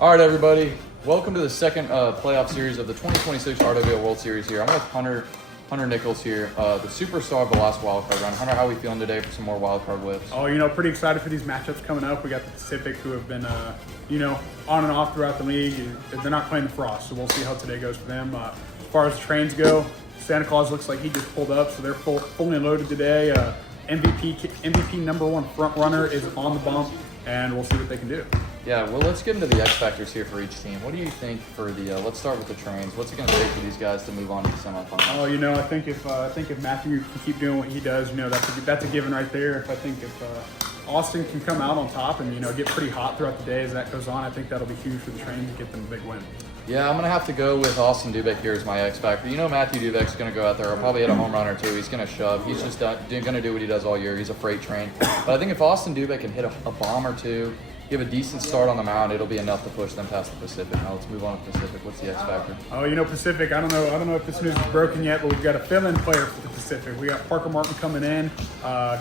All right, everybody. Welcome to the second playoff series of the 2026 RWO World Series here. I'm with Hunter Nichols here, the superstar of the last wildcard round. Hunter, how are we feeling today for some more wildcard whips? Oh, pretty excited for these matchups coming up. We got the Pacific, who have been, on and off throughout the league. They're not playing the Frost, so we'll see how today goes for them. As far as the trains go, Santa Claus looks like he just pulled up, so they're fully loaded today. MVP number one front runner is on the bump, and we'll see what they can do. Yeah, well, let's get into the X factors here for each team. What do you think for the? Let's start with the trains. What's it going to take for these guys to move on to the semifinals? Oh, I think if Matthew can keep doing what he does, that's a given right there. If Austin can come out on top and get pretty hot throughout the day as that goes on, I think that'll be huge for the trains to get them a big win. Yeah, I'm going to have to go with Austin Dubec here as my X factor. Matthew Dubec's going to go out there. He'll probably hit a home run or two. He's going to shove. He's just going to do what he does all year. He's a freight train. But I think if Austin Dubec can hit a bomb or two, give a decent start on the mound, it'll be enough to push them past the Pacific. Now let's move on to Pacific. What's the X factor? Oh, Pacific, I don't know if this news is broken yet, but we've got a fill-in player for the Pacific. We got Parker Martin coming in,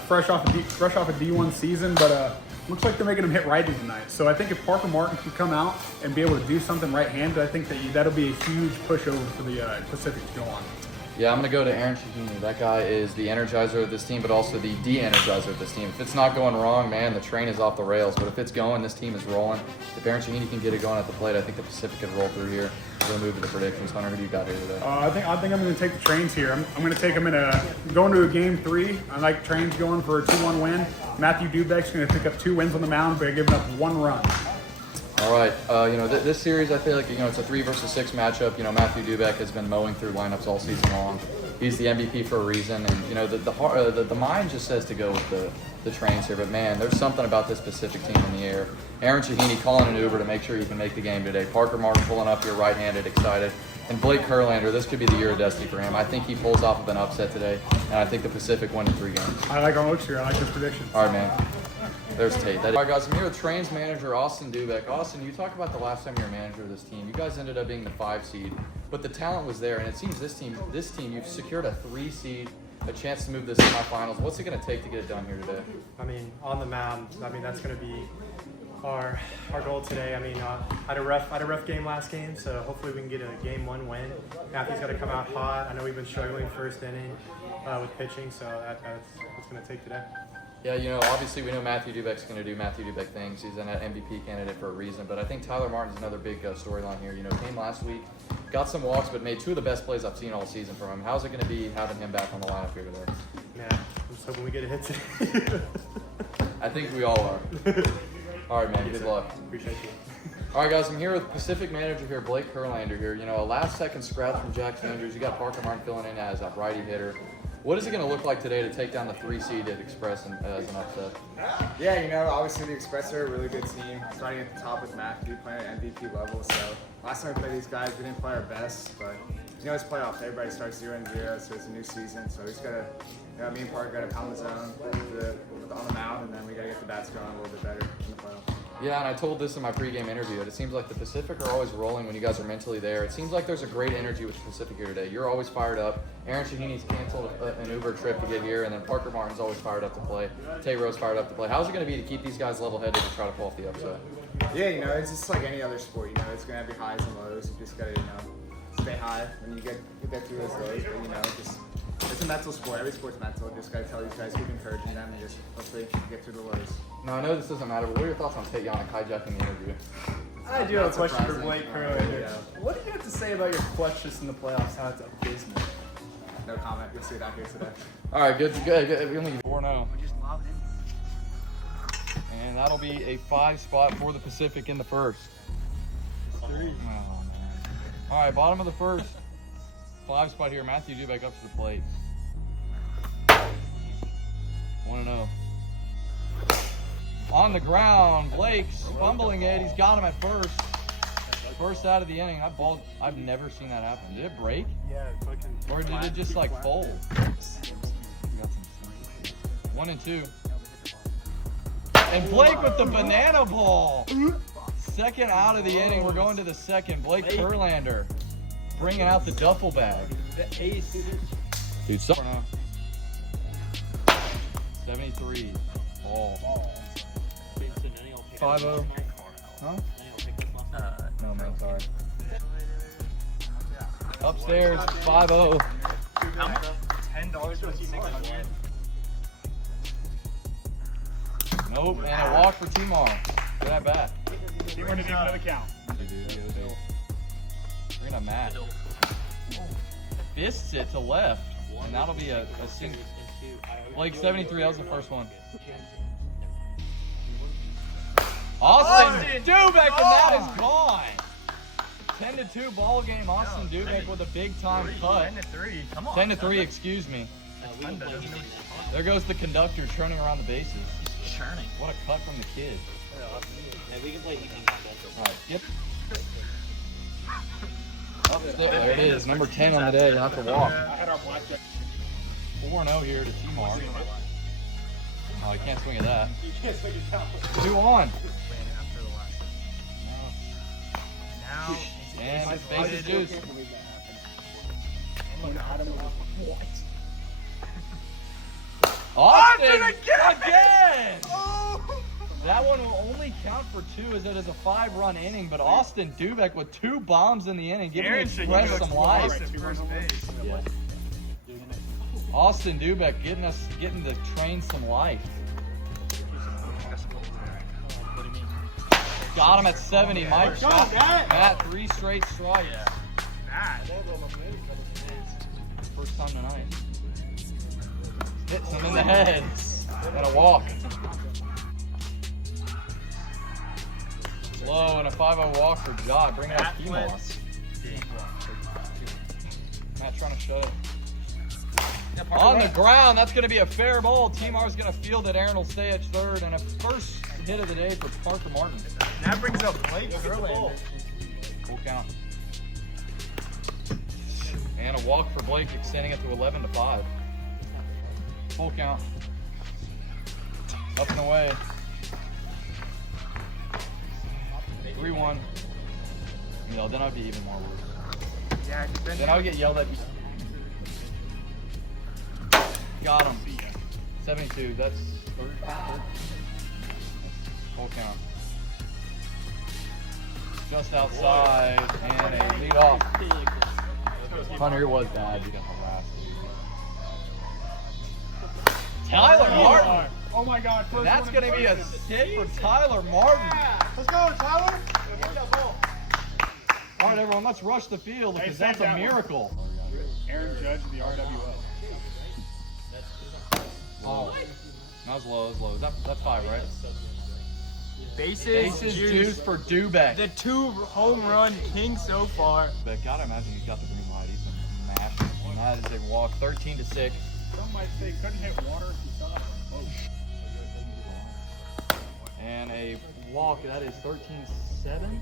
fresh off a D1 season, but looks like they're making him hit righty tonight. So I think if Parker Martin can come out and be able to do something right-handed, I think that'll be a huge pushover for the Pacific to go on. Yeah, I'm going to go to Aaron Shahini. That guy is the energizer of this team, but also the de-energizer of this team. If it's not going wrong, man, the train is off the rails. But if it's going, this team is rolling. If Aaron Shahini can get it going at the plate, I think the Pacific could roll through here. We're going to move to the predictions. Hunter, who do you got here today? I think I'm going to take the trains here. I'm going to take them going to a game 3. I like trains going for a 2-1 win. Matthew Dubec's going to pick up 2 wins on the mound by giving up 1 run. All right, this series, I feel like, it's a 3 versus 6 matchup. Matthew Dubec has been mowing through lineups all season long. He's the MVP for a reason, and, the mind just says to go with the trains here. But, man, there's something about this Pacific team in the air. Aaron Shahini calling an Uber to make sure he can make the game today. Parker Martin pulling up here right-handed, excited. And Blake Kurlanders, this could be the year of destiny for him. I think he pulls off of an upset today, and I think the Pacific win in 3 games. I like our looks here. I like this prediction. All right, man. There's Tate. All right, guys, I'm here with Trains manager Austin Dubec. Austin, you talk about the last time you were manager of this team. You guys ended up being the 5 seed, but the talent was there, and it seems this team, you've secured a 3 seed, a chance to move to the semifinals. What's it going to take to get it done here today? On the mound, that's going to be our goal today. I had a rough game last game, so hopefully we can get a game 1 win. Matthew's got to come out hot. I know we've been struggling first inning with pitching, so that's what's going to take today. Yeah, obviously we know Matthew Dubec's going to do Matthew Dubec things. He's an MVP candidate for a reason. But I think Tyler Martin's another big storyline here. Came last week, got some walks, but made 2 of the best plays I've seen all season from him. How's it going to be having him back on the lineup here today? Man, I'm just hoping we get a hit today. I think we all are. All right, man. Good luck. Appreciate you. All right, guys. I'm here with Pacific manager here, Blake Kurlander here. A last-second scratch from Jack Andrews. You got Parker Martin filling in as a righty hitter. What is it going to look like today to take down the 3 seed at Express as an upset? Yeah, obviously the Express are a really good team, starting at the top with Matthew, playing at MVP level. So last time we played these guys, we didn't play our best, but it's playoffs. Everybody starts 0-0, so it's a new season. So we just got to, me and Parker got to pound the zone on the mound, and then we got to get the bats going a little bit better in the playoffs. Yeah, and I told this in my pregame interview. It seems like the Pacific are always rolling when you guys are mentally there. It seems like there's a great energy with the Pacific here today. You're always fired up. Aaron Shahini's canceled an Uber trip to get here, and then Parker Martin's always fired up to play. Tay Rowe's fired up to play. How's it going to be to keep these guys level-headed to try to pull off the upset? Yeah, it's just like any other sport. It's going to have your highs and lows. You just got to, stay high when you get through those lows. But, it's a mental sport. Every sport's mental. Just got to tell these guys, keep encouraging them, and just hopefully get through the lows. Now, I know this doesn't matter, but what are your thoughts on Tate Yannick hijacking the interview? I do have a question for Blake Kurlanders. Yeah. What do you have to say about your clutchness in the playoffs? How it's abysmal. No comment. You'll see it out here today. All right, good. We only 4-0. And that'll be a 5 spot for the Pacific in the first. Oh, man. All right, bottom of the first. 5 spot here. Matthew Dubec up to the plate. 1-0. On the ground, Blake's fumbling it. He's got him at first. First out of the inning. I've never seen that happen. Did it break? Yeah, fucking. Or did it just fold? 1-2. And Blake with the banana ball. Second out of the inning. We're going to the second. Blake Kurlander bringing out the duffel bag. The ace. Dude, 73. Ball. 5-0. Huh? Upstairs, 5-0. $10 for 600. Nope, and a walk for Timar. Good at bat. He went even another count. Bring up Matt. Fists it to left, and that'll be a single. Blake 73, that was the first one. Austin Dubec, and that is gone. 10-2 ball game. Austin Dubec with a big time cut. 10-3. Come on. 10-3, excuse me. There goes the conductor churning around the bases. Churning. What a cut from the kid. And we can play evening All right, yep. Oh, there it is, number 10 on the day. You'll have to walk. 4-0 here to Timar. Oh, he can't swing at that. 2 on. Now, And bases juice. Austin again! That one will only count for 2 as it is a 5-run inning, but Austin Dubec with 2 bombs in the inning, giving the Express some life. Austin Dubec getting the train some life. Got him at 70. Mike shot. Matt 3 straight strikes. First time tonight. Hits him in the head. And a walk. Low and a 5-0 walk for Jod. Bring it up Kimos. Matt trying to shut it. On the ground, that's going to be a fair ball. Timar's going to field it. Aaron will stay at third. And a first hit of the day for Parker Martin. that brings up Blake Kurlanders. Full count. And a walk for Blake, extending it to 11-5. Full count. Up and away. 3-1. No, then I'd be even more worried. Yeah, Then I would get yelled at. Got him. 72. That's third. Full count. Just outside and a lead off. Hunter was bad. You got the last. Tyler Martin. Oh my God. And that's going to be a hit for Tyler Martin. Let's go, Tyler. All right, everyone, let's rush the field because that's a miracle. Aaron Judge of the RWO. Oh, that was low. That was low. That's 5, right? Bases juice for Dubec. The 2 home run king so far. But gotta imagine he's got the green light. He's been mashing. And that is a walk. 13-6. Some might say couldn't hit water if he saw it. And a walk. That is 13-7.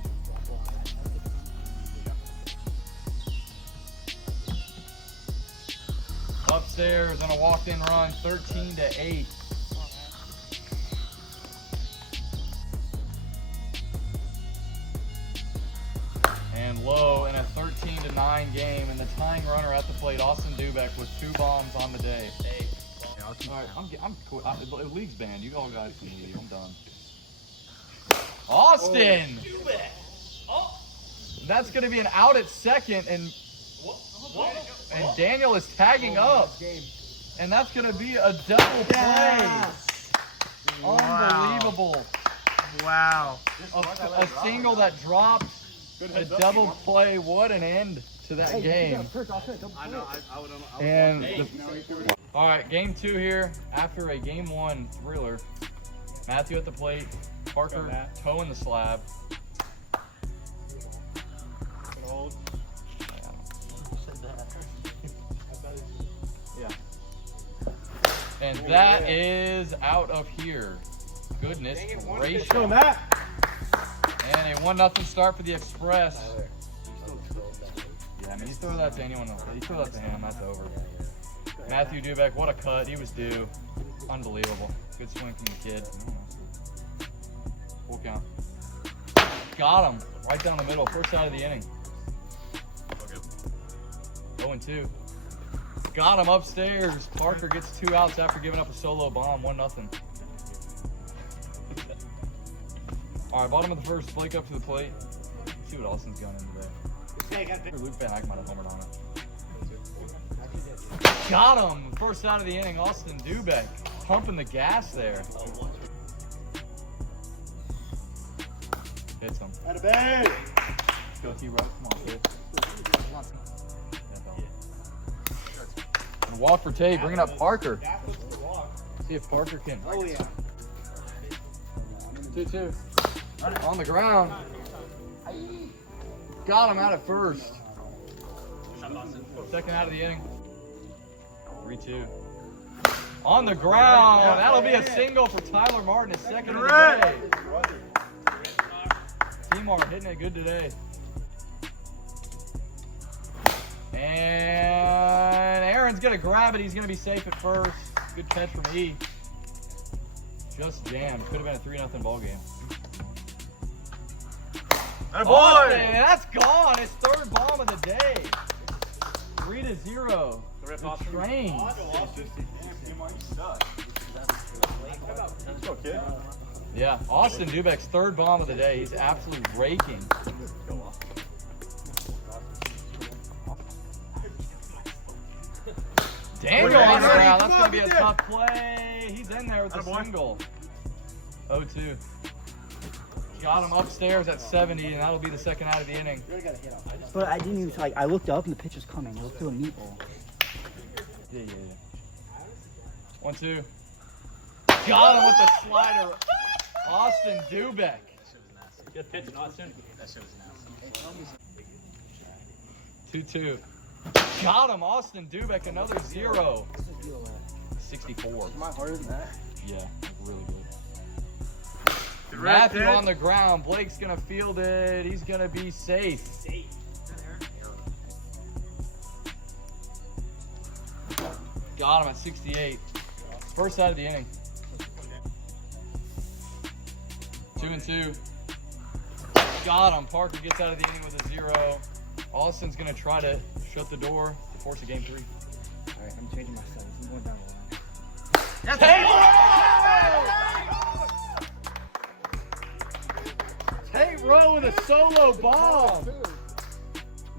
Upstairs on a walk-in run. 13-8. And low in a 13-9 game, and the tying runner at the plate, Austin Dubec, with 2 bombs on the day. All right, I'm cool. The league's banned. You all guys can leave. I'm done. Austin! That's going to be an out at second, and Daniel is tagging up. And that's going to be a double play. Unbelievable. Wow. A single that dropped. A double play, what an end to that game. And all right, game 2 here after a game 1 thriller. Matthew at the plate, Parker toeing the slab. Yeah. And that is out of here. Goodness gracious. And a 1-0 start for the Express. Yeah, I mean, you throw that to anyone else. You throw that to him, that's over. Matthew Dubec, what a cut. He was due. Unbelievable. Good swing from the kid. Full count. Got him. Right down the middle. First out of the inning. 0-2. Got him upstairs. Parker gets 2 outs after giving up a solo bomb. 1-0. All right, bottom of the first. Blake up to the plate. Let's see what Austin's got in today. Luke Van Eyck might have homered on it. Got him! First out of the inning, Austin Dubec pumping the gas there. Hits him. Out of bed. Go T-Rock. Come on, kid. And walk for Tate, bringing up Parker. See if Parker can. Oh, yeah. 2-2. On the ground. Got him out at first. Second out of the inning. 3-2. On the ground. That'll be a single for Tyler Martin, his second of the day. Timar hitting it good today. And Aaron's going to grab it. He's going to be safe at first. Good catch from E. Just jammed. Could have been a 3-0 ball game. Boy! That's gone. His third bomb of the day. 3-0. The train. Yeah, Austin Dubec's third bomb of the day. He's absolutely raking. Daniel on the ground. That's going to be a tough play. He's in there with a single. 0-2. Got him upstairs at 70, and that'll be the second out of the inning. But I didn't even, like, I looked up and the pitch was coming. It looked to a meatball. Yeah. 1-2. Got him with the slider. Austin Dubec. Good pitch, Austin. That shit was 2-2. Got him, Austin Dubec, another 0. 64. Am I harder than that? Yeah, really good. Matthew on the ground. Blake's going to field it. He's going to be safe. Got him at 68. First out of the inning. 2-2. Got him. Parker gets out of the inning with a 0. Austin's going to try to shut the door to force a game 3. All right, I'm changing my settings. I'm going down the line. Tate Rowe with a solo bomb.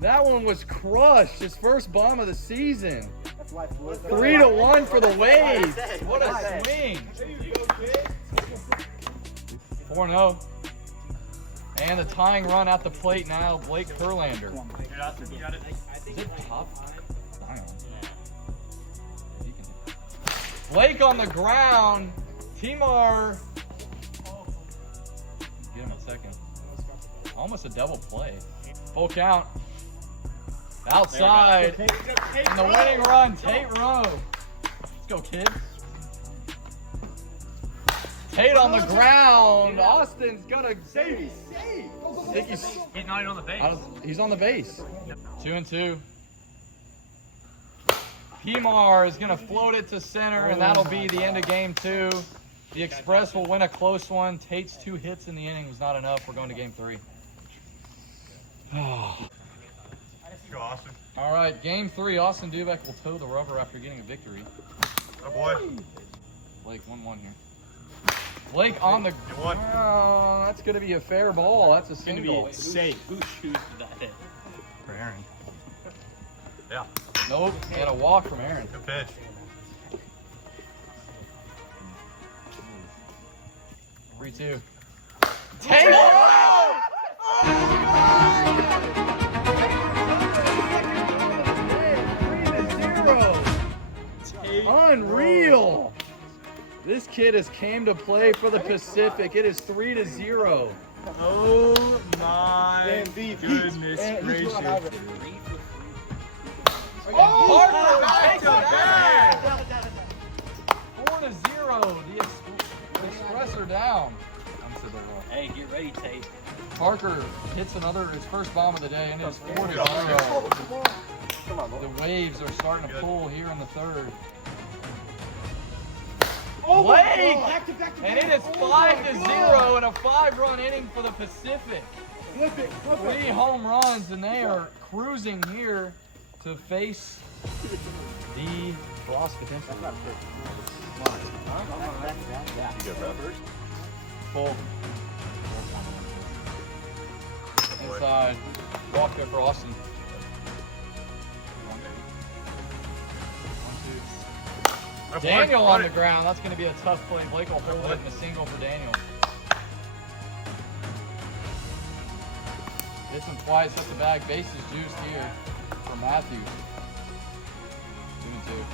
That one was crushed. His first bomb of the season. 3-1 for the Waves. What a swing. 4-0. And the tying run at the plate now, Blake Kurlanders. Is it top? Blake on the ground. Timar. Get him a second. Almost a double play. Full count. Outside. And the winning run, Tate Rowe. Let's go, kids. Tate on the ground. Austin's gonna save. I think he's not even on the base. He's on the base. 2-2. Pimar is gonna float it to center, and that'll be the end of game 2. The Express will win a close one. Tate's 2 hits in the inning was not enough. We're going to game 3. Go, Austin. All right, game 3. Austin Dubec will toe the rubber after getting a victory. Oh, boy. Blake, 1-1 here. Blake on the ground. That's going to be a fair ball. That's a single. Safe. Whose shoes did that hit? For Aaron. Yeah. Nope, and a walk from Aaron. Good pitch. Three, 2. Tate Rowe! Unreal! This kid has came to play for the Pacific. It is 3-0. Oh my goodness gracious. Parker takes it back. 4-0. The Express are down. Hey, get ready, Tate. Parker hits his first bomb of the day, and it's 4-0. The Waves are starting to pull here in the 3rd. Blake! And it is 5-0 in a 5-run inning for the Pacific. 3 home runs, and they are cruising here to face the Frost potential. Full. inside. Walk there for Austin. 1-2. Daniel on the ground. That's going to be a tough play. Blake will hold it in a single for Daniel. Hits him twice up the bag. Base is juiced here for Matthew. 2-2.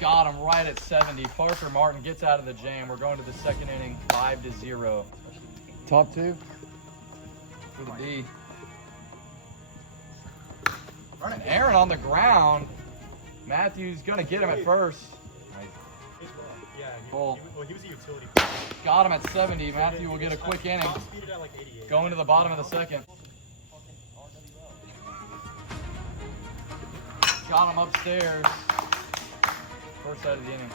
Got him right at 70. Parker Martin gets out of the jam. We're going to the second inning, 5-0. Top two for the D. And Aaron on the ground. Matthew's going to get him at first. Yeah, Full. he was a utility. Got him at 70. Matthew will get a quick inning. Speeded at like 88. Going to the bottom of the second. Got him upstairs. First out of the inning.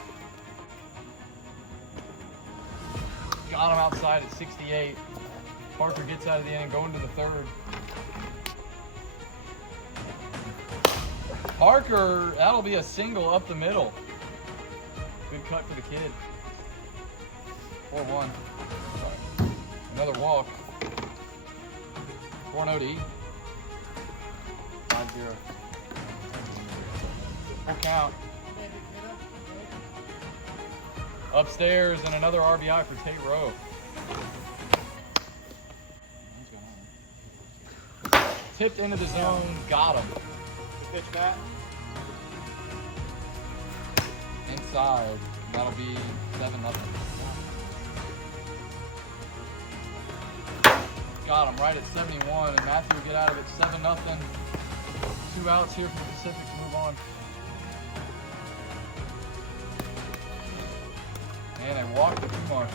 Got him outside at 68. Parker gets out of the inning, going to the third. Parker, that'll be a single up the middle. Good cut for the kid. 4-1. Another walk. 4-0 to E. 5-0. Full count. Upstairs and another RBI for Tate Rowe. Tipped into the zone, got him. Good pitch, Matt. Inside, that'll be 7-0. Got him right at 71, and Matthew will get out of it 7-0. 2 outs here for the Pacific to move on. And they walked the Kumar.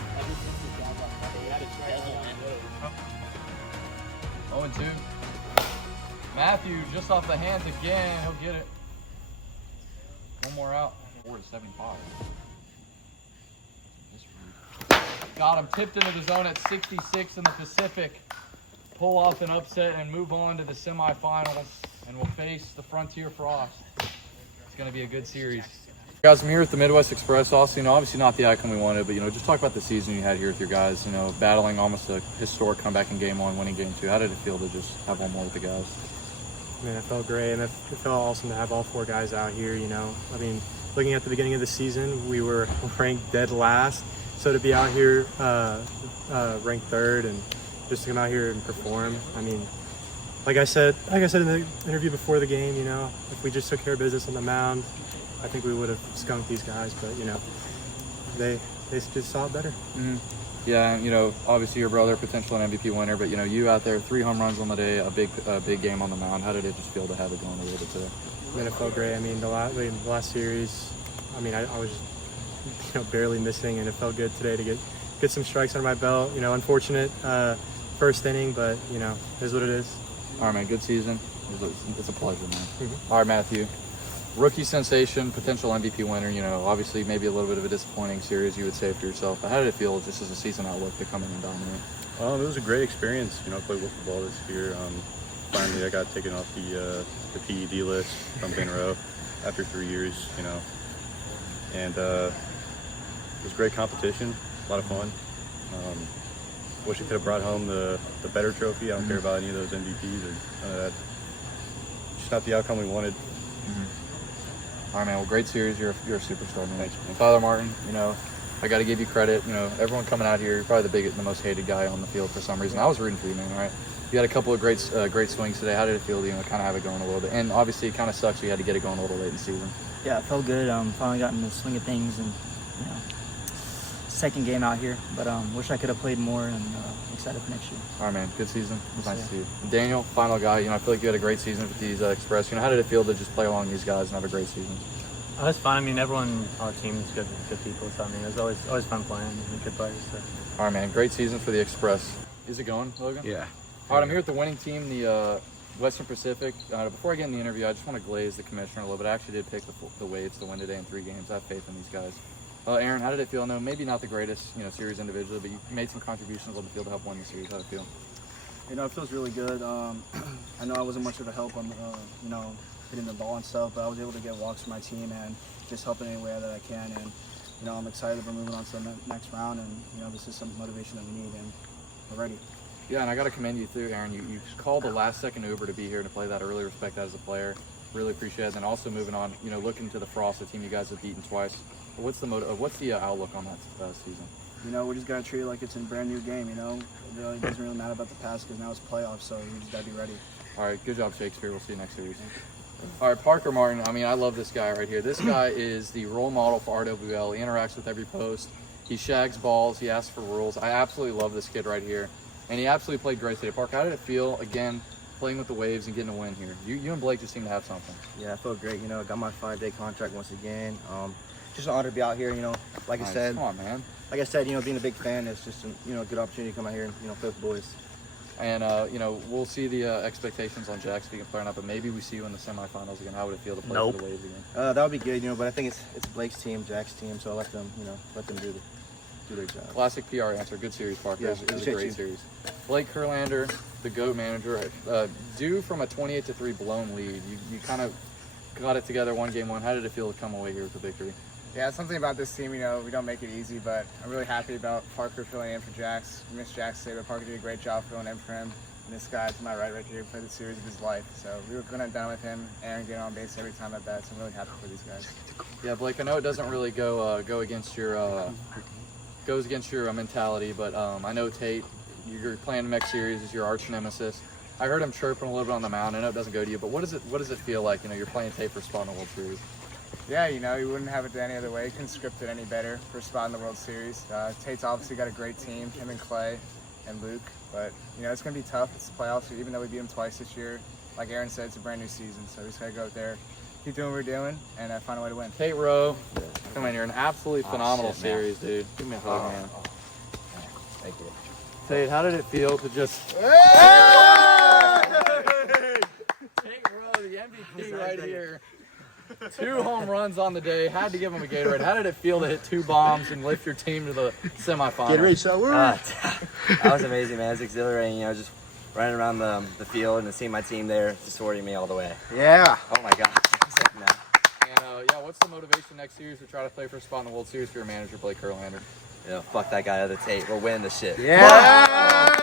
0-2. Matthew just off the hands again. He'll get it. One more out. 4-75. Got him tipped into the zone at 66 in the Pacific. Pull off an upset and move on to the semifinals. And we'll face the Frontier Frost. It's going to be a good series. Guys, I'm here at the Midwest Express. Also, obviously not the outcome we wanted, but, just talk about the season you had here with your guys, battling almost a historic comeback in game 1, winning game 2. How did it feel to just have one more with the guys? Man, it felt great, and it felt awesome to have all 4 guys out here, I mean, looking at the beginning of the season, we were ranked dead last. So to be out here ranked 3rd and just to come out here and perform, I mean, like I said in the interview before the game, if we just took care of business on the mound, I think we would have skunked these guys, but they just saw it better. Mm-hmm. Yeah, obviously your brother, potential an MVP winner, but you out there, 3 home runs on the day, a big game on the mound. How did it just feel to have it going a little bit today? I mean, it felt great. I mean, the last series, I mean, I was barely missing, and it felt good today to get some strikes under my belt. Unfortunate first inning, but it is what it is. All right, man. Good season. It's a pleasure, man. Mm-hmm. All right, Matthew. Rookie sensation, potential MVP winner. Obviously maybe a little bit of a disappointing series, you would say, for yourself. But how did it feel just as a season outlook to come in and dominate? It was a great experience. I played wiffle ball this year. Finally, I got taken off the PED list from Van Row after 3 years. And it was great competition, a lot of fun. Wish I could have brought home the better trophy. I don't care about any of those MVPs or none of that. Just not the outcome we wanted. All right, man. Well, great series. You're a superstar, man. Thanks, man. Tyler Martin, I got to give you credit. Everyone coming out here, you're probably the most hated guy on the field for some reason. I was rooting for you, man. All right. You had a couple of great swings today. How did it feel to kind of have it going a little bit? And obviously, it kind of sucks you had to get it going a little late in the season. Yeah, it felt good. Finally got in the swing of things, and second game out here. But wish I could have played more, and excited for next year. All right, man. Good season. It was nice to see you. Daniel, final guy. I feel like you had a great season with these Express. How did it feel to just play along these guys and have a great season? Oh, it's fun. I mean, everyone on the team is good people. So I mean, it was always fun playing with good players. So. All right, man. Great season for the Express. Is it going, Logan? Yeah. All right, I'm here with the winning team, the Western Pacific. Before I get in the interview, I just want to glaze the commissioner a little bit. I actually did pick the Waves to win today in 3 games. I have faith in these guys. Aaron, how did it feel? No, maybe not the greatest, series individually, but you made some contributions on the field to help win the series. How did it feel? It feels really good. I know I wasn't much of a help on, hitting the ball and stuff, but I was able to get walks for my team and just help in any way that I can. And, I'm excited for moving on to the next round, and, this is some motivation that we need, and we're ready. Yeah, and I got to commend you too, Aaron. You called the last-second Uber to be here to play that. I really respect that as a player. Really appreciate it. And also moving on, looking to the Frost, a team you guys have beaten twice. What's the outlook on that season? We just gotta treat it like it's a brand new game. It doesn't really matter about the past because now it's playoffs, so we just gotta be ready. All right, good job, Shakespeare. We'll see you next series. All right, Parker Martin. I love this guy right here. This guy is the role model for RWL. He interacts with every post. He shags balls. He asks for rules. I absolutely love this kid right here. And he absolutely played great today. Parker, how did it feel, again, playing with the Waves and getting a win here? You and Blake just seem to have something. Yeah, I felt great. I got my 5-day contract once again. Just an honor to be out here. Like Nice. I said, Come on, man. like I said, being a big fan, it's just a good opportunity to come out here and play with the boys. And we'll see the expectations on Jack speaking player now, but maybe we see you in the semifinals again. How would it feel to play for the Waves again? That would be good. But I think it's Blake's team, Jack's team, so I'll let them do their job. Classic PR answer. Good series, Parker. Yeah, It was a appreciate great you. series. Blake Kurlander, the GOAT manager, due from a 28-3 blown lead. You kind of got it together game one. How did it feel to come away here with the victory? Yeah, something about this team, we don't make it easy, but I'm really happy about Parker filling in for Jax. We missed Jax today, but Parker did a great job filling in for him. And this guy to my right here played the series of his life. So we were going to done with him. Aaron getting on base every time at bat, so I'm really happy for these guys. Yeah, Blake, I know it doesn't really go against your goes against your mentality, but I know Tate, you're playing next series is your arch nemesis. I heard him chirping a little bit on the mound. I know it doesn't go to you, but what does it feel like? You're playing Tate for a spot in the World Series. Yeah, you wouldn't have it any other way. You couldn't script it any better for a spot in the World Series. Tate's obviously got a great team, him and Clay and Luke, but it's going to be tough. It's the playoffs, even though we beat them twice this year. Like Aaron said, it's a brand new season, so we just got to go out there, keep doing what we're doing, and find a way to win. Tate Rowe, come in here, an absolutely phenomenal series, dude. Give me a hug, man. Thank you. Tate, how did it feel to just... Tate Rowe, the MVP right here. 2 home runs on the day. Had to give him a Gatorade. How did it feel to hit 2 bombs and lift your team to the semifinals? Gatorade shower. That was amazing, man. It was exhilarating, just running around the field and seeing my team there supporting me all the way. Yeah. Oh my God. And what's the motivation next series to try to play for a spot in the World Series for your manager, Blake Kurlander? Fuck that guy out of the Tate. We're winning this shit. Yeah.